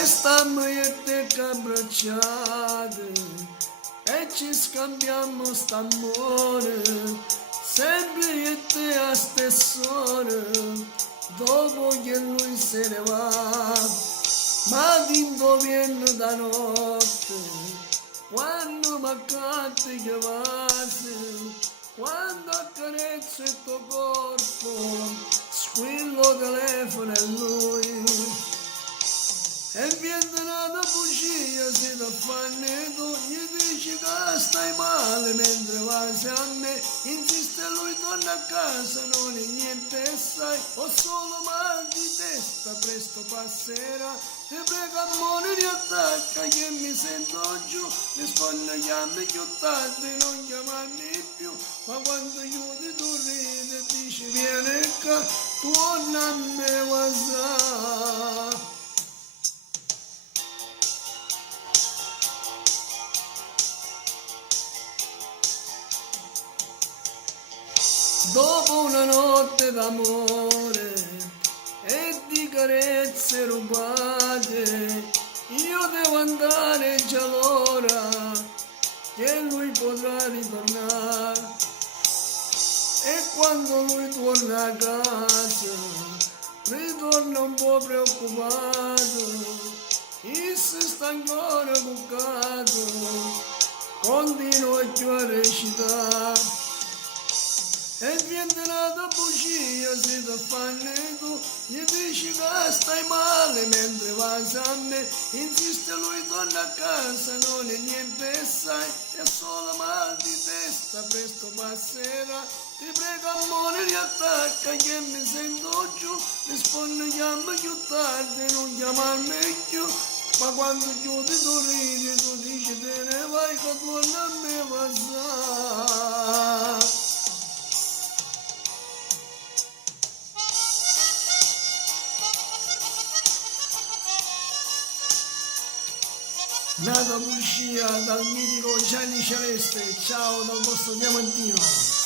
Restammo io e te che abbracciate e ci scambiamo st'amore, sempre io e te a stess'ora, dopo che lui se ne va. Ma d'indoviene da notte, quando m'accatti che passi, quando accarezzo il tuo corpo, squillo telefono e lui. E viene una bugia, si da fanne tu, gli dici che stai male mentre vai a me, insiste lui torna a casa, non è niente sai, ho solo mal di testa, presto passerà, ti prego amore riattacca che mi sento giù, rispondi chiami più tardi, non chiamarmi più, ma quando chiudi tu ridi e dici vieni qua, torna a me WhatsApp. Dopo una notte d'amore e di carezze rubate, io devo andare già l'ora che lui potrà ritornare. E quando lui torna a casa, ritorna un po' preoccupato, e se sta ancora bucato, continua più a recitare. E viene una bugia, si da fanne tu, gli dici che stai male mentre vai a me, insiste lui torna a casa, non è niente sai, è solo mal di testa, presto passerà, ti prego amore riattacca che mi sento giù, rispondi chiama più tardi, non chiamarmi più, ma quando chiudi tu ridi, tu dici te ne vai che torna a me WhatsApp. Nata bugia dal mitico Gianni Celeste, ciao dal vostro Diamantino.